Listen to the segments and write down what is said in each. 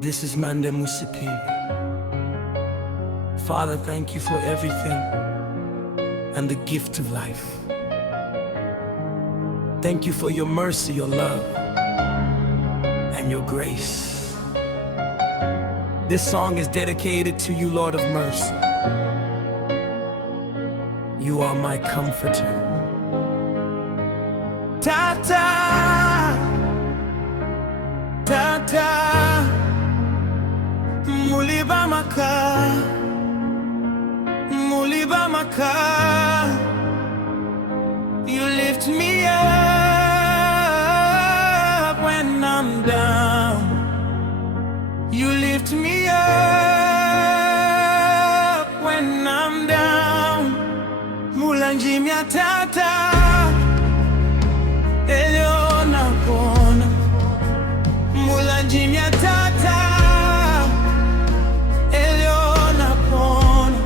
This is Mande M. Father, thank you for everything and the gift of life. Thank you for your mercy, your love, and your grace. This song is dedicated to you, Lord of mercy. You are my comforter. Ta-ta, ta-ta, mulibamaka, mulibamaka. You lift me up when I'm down. You lift me up when I'm down. Mulanjimia tata, Eliona pona. Mulanjimia tata, Eliona pona.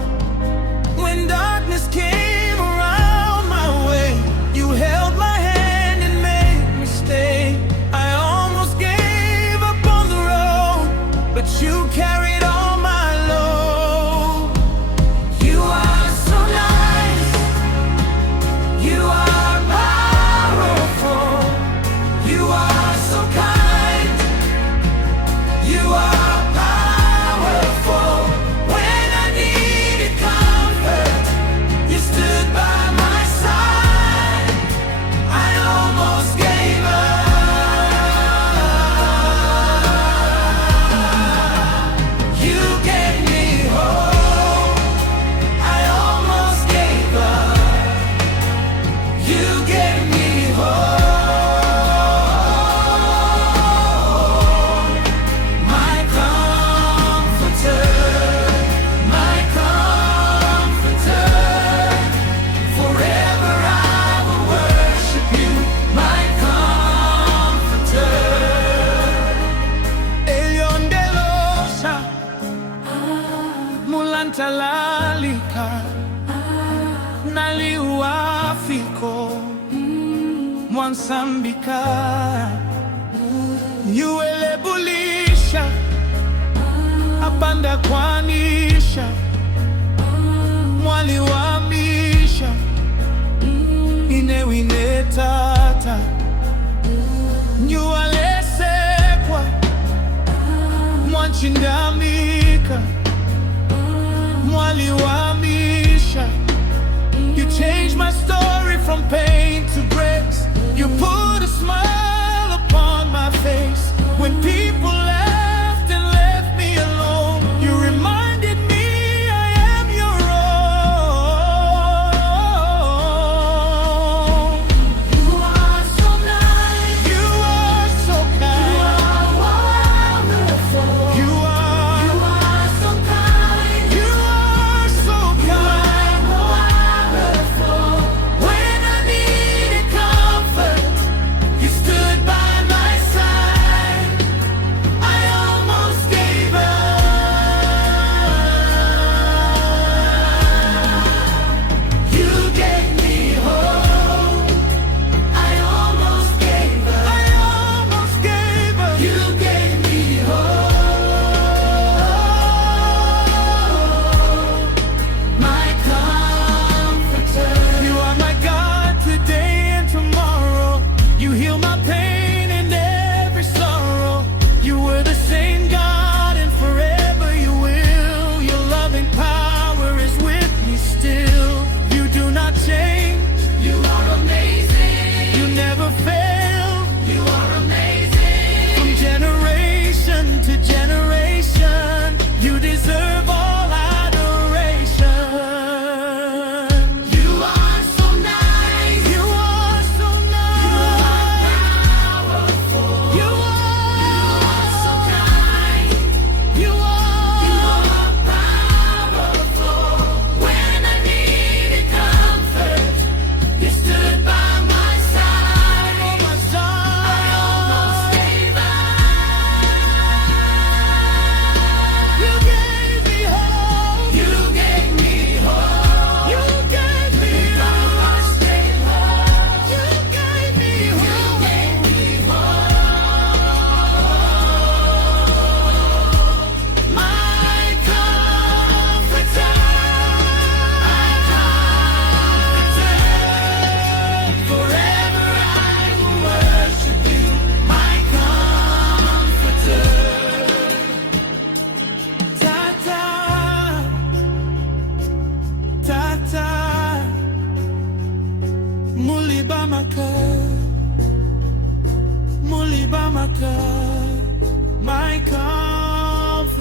When darkness came around my way, you held my hand and made me stay. I almost gave up on the road, but you carried all my load. You are so nice. You are powerful. You are so kind. You are powerful. When I needed comfort, you stood by my side. I almost gave up. You gave me hope. I almost gave up. You gave me hope. My comforter, my comforter. Forever I will worship you, my comforter. Elyon delosha, mulantalalika, naliuafiko, mwansambika. Yuelebulisha, apanda kwanisha, mwaliwamisha, inewinetata. Nyualesekwa, mwanchindamika, mwaliwamisha. You changed my story from pain to grace. You put a smile upon my face. When people left and left me alone, you reminded me I am your own. You are so nice. You are so kind. You are wonderful. You are so kind. You are so kind. When I needed comfort, you stood my God, my comforter.